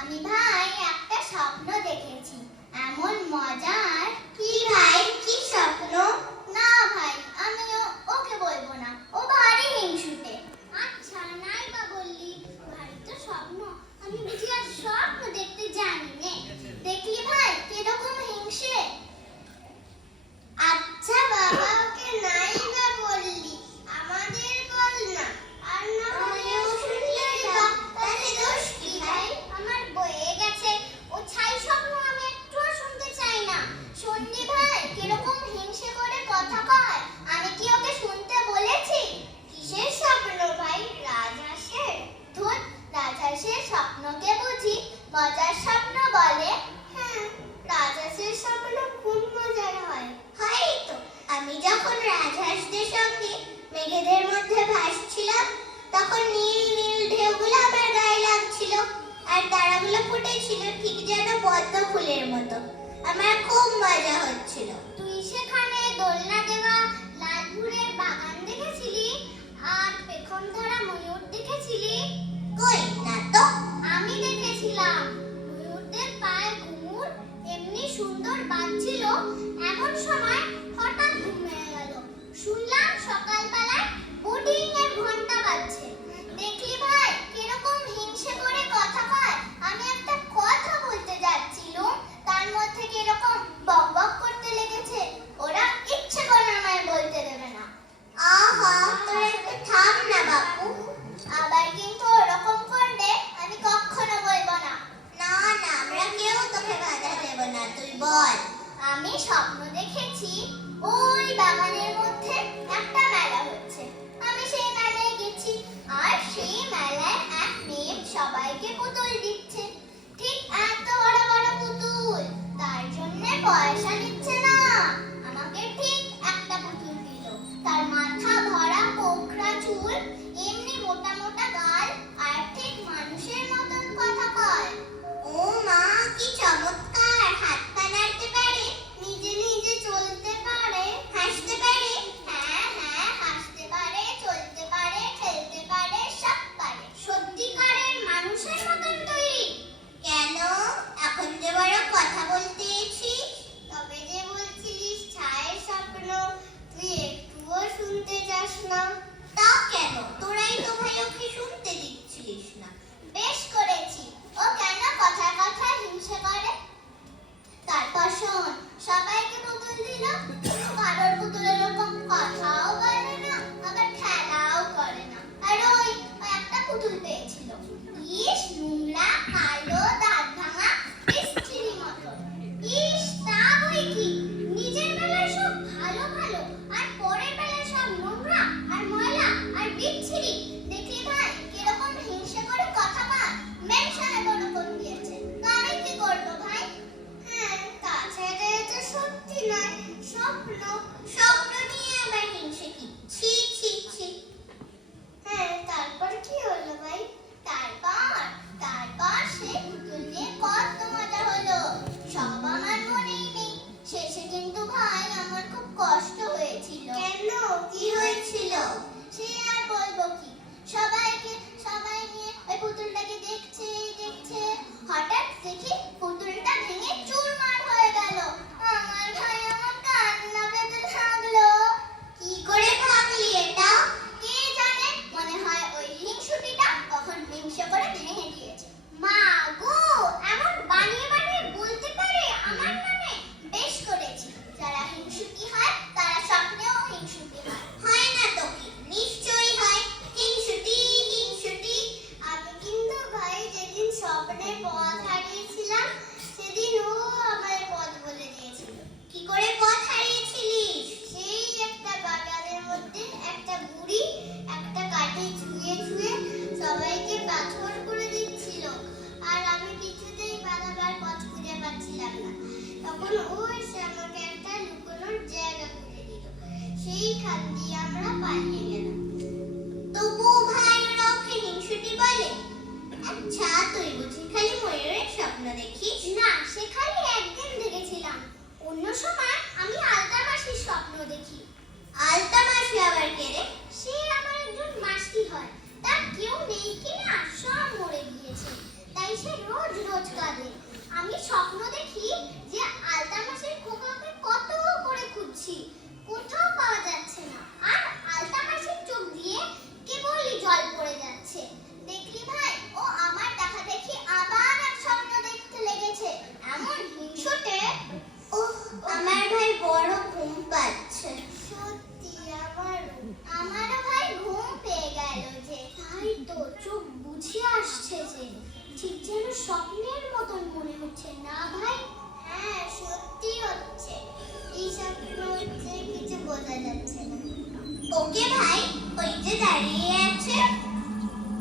আমি ভাই একটা স্বপ্ন দেখেছি, এমন মজার। কি ভাই, কি স্বপ্ন? না ভাই, আমি ওকে বলবো না, ও ভারী হিংসুটে। আচ্ছা, নাই বা বললি, ভারী তো স্বপ্ন, আমি বুঝি আর স্বপ্ন দেখতে জানি নে। দেখলি ভাই কিরকম হিংসে। আচ্ছা বাবা, ওকে নাই বা বললি, আমাদের বল না। আর না হলেও শুনলেই বা, তাতে দোষ কি ভাই? আমার বয়ে গেছে, ও ছাই স্বপ্ন আমি একটুও শুনতে চাই না। শুনলি ভাই কিরকম হিংসে করে কথা কয়, আমি কি ওকে শুনতে বলেছি? কিসের স্বপ্ন ভাই, রাজহাঁসের? ধুর, রাজহাঁসের স্বপ্নকে বুঝি মজার স্বপ্ন বলে? হ্যাঁ, রাজহাঁসের স্বপ্ন খুব মজার হয়। হয় তো, আমি যখন রাজহাঁসদের সঙ্গে মেঘেদের মধ্যে ভাসছিলাম, তখন নীল নীল ঢেউগুলো আমার গায়ে লাগছিল, আর তারাগুলো ফুটেছিল ঠিক যেন পদ্ম ফুলের মতো। আমার খুব মজা হচ্ছিল। তুই সেখানে দোলনা দেওয়া লাল ভুরের বাগান দেখেছিলি? আর পেখম ধরা ময়ূর দেখেছিলি? কই না তো। আমি দেখেছিলাম। ময়ূরদের পায়ে ঘুঙুর এমনি সুন্দর বাজছিল, এমন সময় হঠাৎ ঘুম ভেঙে গেল। শুনলাম সকালবেলায় বোর্ডিং এর ঘন্টা বাজছে। দেখলি ভাই কিরকম হিংসে করে কথা কয়। আমি একটা কথা বলতে যাচ্ছিলুম, তার মধ্যে কিরকম বক বক করতে লেগেছে। ওরা ইচ্ছে করে আমায় বলতে দেবে না। আহা, তোরা একটু থাম না বাপু। আবার কিন্তু ওরকম করলে আমি কখনো বলবো না। না না, আমরা কেউ তোকে বাধা দেব না, তুই বল। আমি স্বপ্ন দেখেছি ওই বাগানের মধ্যে একটা মেলা হচ্ছে। আমি সেই মেলায় গেছি, আর সেই মেলায় এক মেয়ে সবাইকে পুতুল দিচ্ছে। ঠিক এত বড় বড় পুতুল, তার জন্য পয়সা নিচ্ছে না। আমাকে ঠিক একটা পুতুল দিল, তার মাথা ভরা কোকড়া চুল, এমনি মোটা মোটা গাল, আর ঠিক মানুষের মতন কথা কয়। ও মা, কি চমৎকার! হাত পা নাড়তে পারে, নিজে নিজে চলতে পারে, হাসতে পারে। হ্যাঁ হ্যাঁ, হাসতে পারে, চলতে পারে, খেলতে পারে, সব পারে। সত্যিকারের মানুষের মতন তৈরি। কেন, এখন যে বড় কথা বলতে এসেছিস? তবে যে বলছিলিস ছায়ের স্বপ্ন, তুই একটুও শুনতে চাস না। তা কেন, তোরাই তো ভাই ওকে শুনতে দিচ্ছিলিস না। বেশ করেছি, ও কেন কথায় কথায় হিংসে করে। তারপর শোন, সবাইকে পুতুল দিল, কারোর পুতুলের এরকম কথাও বলে না, আবার খেলাও করে না। আর ওই একটা পুতুল পেয়েছিল, ইস নোংরা, কালো, দাঁত ভাঙা, বিশ্রীর মতো। ইস, তা বই কি, নিজের বেলায় সব ভালো ভালো, আর পরের বেলায় সব নোংরা আর ময়লা আর বিচ্ছিরি। দেখলি ভাই কিরকম হিংসে করে কথা বলে। মেম সাহেব ওরকম দিয়েছে, তো আমি কি করবো ভাই? হ্যাঁ, তাছাড়া এটা সত্যি নয়, স্বপ্ন। স্বপ্ন নিয়ে আবার হিংসে কি? ছি ছি ছি। হ্যাঁ, তারপর কি হলো ভাই? তারপর সে পুতুল নিয়ে কত মজা হলো, সব আমার মনেই নেই। শেষে কিন্তু ভাই আমার খুব কষ্ট হয়েছিল। কেন, কি হয়েছিল? সে আর বলবো কি, সবাই নিয়ে ওই পুতুলটাকে দেখছে, হঠাৎ দেখি পুতুলটা ভেঙে চুরমার হয়ে গেল। আমার ভাই আমার কান্না পেতে থাকলো। কি করে ভাবলি এটা? কে জানে, মনে হয় ওই হিংসুটিটা কখন হিংসে করে ভেঙে দিয়েছে। মা গো, এমন বানিয়ে বানিয়ে বলতে পারে আমার নামে। বেশ করেছি, যারা হিংসুটি হয় তারা স্বপ্নেও হিংসুটি হয়। হয় না তো কি, নিশ্চয়ই হয়। হিংসুটি হিংসুটি। আমি কিন্তু ভাই যেদিন স্বপ্নে পথ হারিয়েছিলাম, হচ্ছে কিছু বোঝা যাচ্ছে না। ওকে ভাই, ওই যে দাঁড়িয়ে আছে।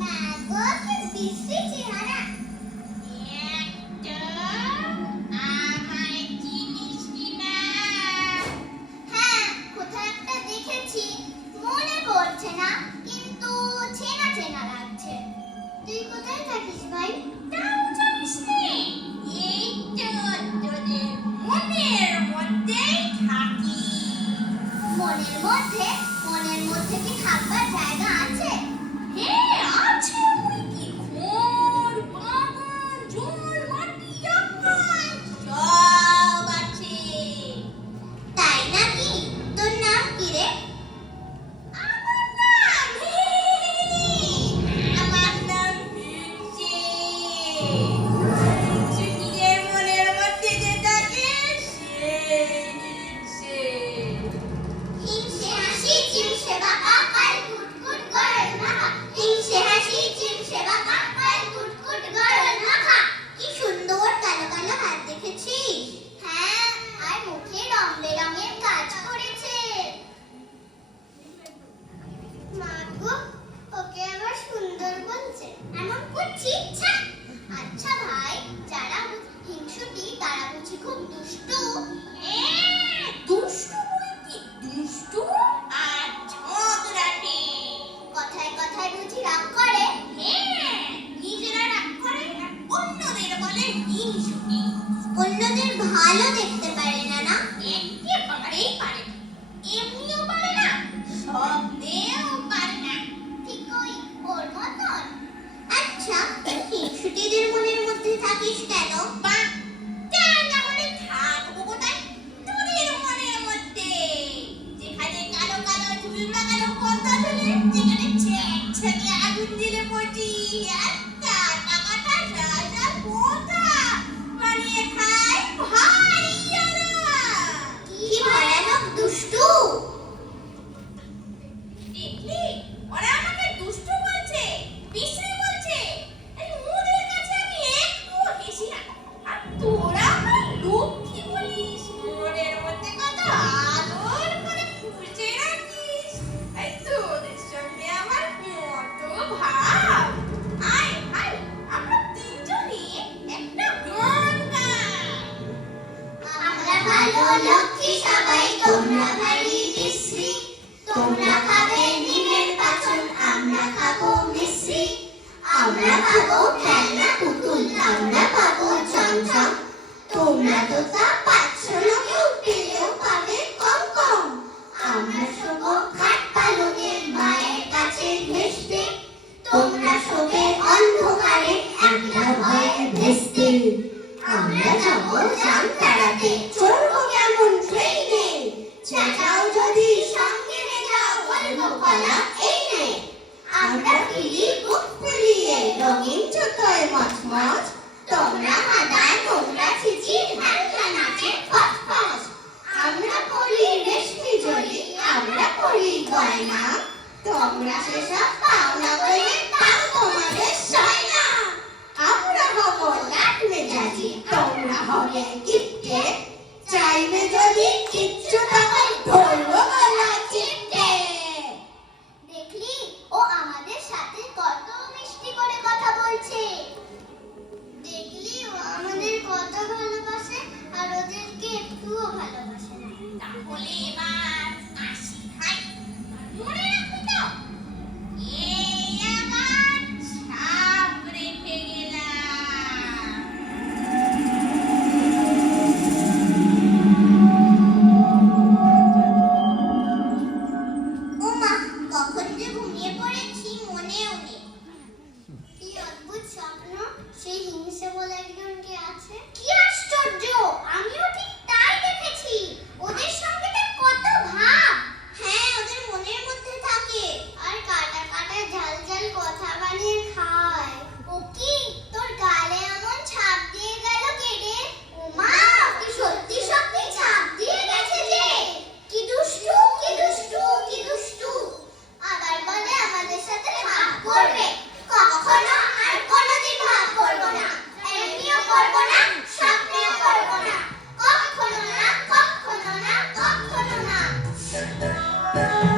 না গো, কি বিশ্রী চেহারা। আমায় চিনিস কিনা? হ্যাঁ, কোথায় একটা দেখেছি, মনে পড়ছে না, কিন্তু চেনা চেনা লাগছে। তুই কোথায় থাকিস ভাই? তাও জানিস নে? এই তো তোদের মনের মধ্যেই থাকি। মনের মধ্যে? মনের মধ্যে কি থাকবার জায়গা আছে? হ্যাঁ আছে, ওই কি ঘর, বাগান, জল, মাটি, আকাশ সব আছে। তাই নাকি? তোর নাম কি রে? আমার নাম আমার নাম হিংসে। নিজের মনের মধ্যে যে থাকে সেই হিংসে। হিংসে হাসি চিমসে বাঁকা কাল কুটকুট গরল মাখা। হিংসে হাসি চিমসে বাঁকা কাল কুটকুট গরল মাখা। কি সুন্দর কালো কালো হাত দেখেছিস? হ্যাঁ, আর মুখে রং বেরঙের কাজ করেছে। মা গো, ওকে আবার সুন্দর বলছে, এমন করছি। আচ্ছা ভাই, যারা হিংসুটি তারা বুঝি খুব দুষ্টু? দুষ্টু বই কি দুষ্টু আর ঝগড়াটে। কথায় কথায় বুঝি রাগ করে? হ্যাঁ, নিজেরা রাগ করে আর অন্যদের বলে হিংসুটি। অন্যদের ভালো দেখতে পারে না? না, একেবারেই পারে না। এমনিও পারে না, শব্দেও পারে না। ঠিক ওই ওর মতন। আচ্ছা, হিংসুটিদের মনের মধ্যে থাকিস কেন? বা না হলে থাকবো কোথায়? তোদের মনের মধ্যে, যেখানে কালো কালো চুল লাগানো পর্দা ঝুলে, যেখানে ছেঁকে আগুন দিলে পচি, আর কাটা কাটা রাজা পোতা বানিয়ে খায় ভাইয়ারা। কি ভয়ানক দুষ্টু! দেখলি, ওরা আমাকে দুষ্টু বলছে, বিশ্রী বলছে। ওদের কাছে আমি একটুও হেসি না। আর তোরা আমার লক্ষ্মী বলিস, মনের মধ্যে কত আদর করে পুষে রাখিস। এই তোদের সঙ্গে আমার কত ভাব। আয় আয়, আমরা তিনজনে একটা গান গাই। আমরা ভালো লক্ষ্মী সবাই, তোমরা ভারী বিশ্রী। তোমরা খাবে নিমের পাচন, আমরা খাবো মিশ্রি। আমরা খাবো খেলনা পুতুল, আমরা পাবো চমচম। তোমরা তো তা পাচ্ছ না, কেউ পেলেও পাবে কম কম। আমরা শোবো খাট পালঙের মায়ের কাছে ঘেঁষতে। তোমরা শোবে অন্ধকারে একলা ভয়ে ভেস্তে। আমরা যাবো জাম তাড়াতে, চড়বো কেমন ট্রেনে। চেঁচাও যদি সঙ্গে নে যাও, বলবো কলা এই নে। আমরা ফিরি বুক ফুলিয়ে, রঙিন জুতোয় মচমচ। তোমরা হাদায় নোংরা ছিচি, ঢাকলা নাচে ফসফস। আমরা পরি রেশমি জড়ি, আমরা পরি গয়না। তোমরা সেসব পাও না বলে তাও তোমাদের সয় না। আমরা হব লাট মেজাজি, তোমরা হবে না।